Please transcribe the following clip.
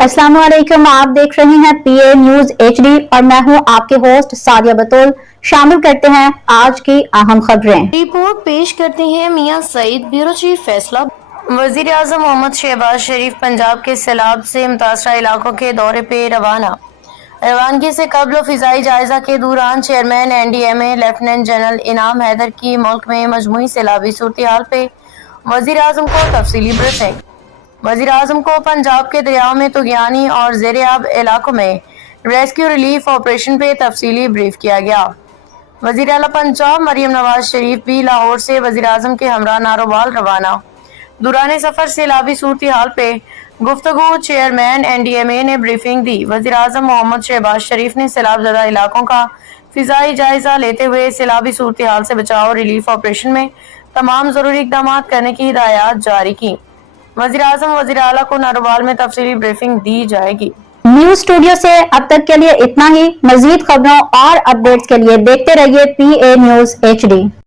अस्सलाम वालेकुम, आप देख रहे हैं पीए न्यूज एचडी और मैं हूं आपके होस्ट सादिया बतूल। शामिल करते हैं आज की अहम खबरें। रिपोर्ट पेश करते हैं मियां सईद, ब्यूरो चीफ फैसला। वजीर आजम मोहम्मद शहबाज शरीफ पंजाब के सैलाब से मुतासरा इलाकों के दौरे पे रवाना। रवानगी से कबल फिजाई जायजा के दौरान चेयरमैन एनडीएमए लेफ्टिनेंट जनरल इनाम हैदर की मुल्क में मजमूई सैलाबी सूरत हाल पे वजीर आजम को तफसीली ब्रीफिंग। वजीर आजम को पंजाब के दरियाओं में तुगयानी और ज़ेर-ए-आब इलाकों में रेस्क्यू रिलीफ ऑपरेशन पे तफसीली ब्रीफ किया गया। वजीर आला पंजाब मरियम नवाज शरीफ भी लाहौर से वजीर आजम के हमरा नारोवाल रवाना। दौरान सफर सैलाबी सूरत हाल पे गुफ्तगू चेयरमैन एनडीएमए ने ब्रीफिंग दी। वजीर आजम मोहम्मद शहबाज शरीफ ने सैलाब ज़दा इलाकों का फिजाई जायजा लेते हुए सैलाबी सूरत हाल से बचाव रिलीफ ऑपरेशन में तमाम जरूरी इकदाम करने की हिदायत जारी की। वजीर आजम वजीर आला को नारोवाल में तफसीली ब्रीफिंग दी जाएगी। न्यूज स्टूडियो से अब तक के लिए इतना ही। मजीद खबरों और अपडेट्स के लिए देखते रहिए पीए न्यूज एचडी।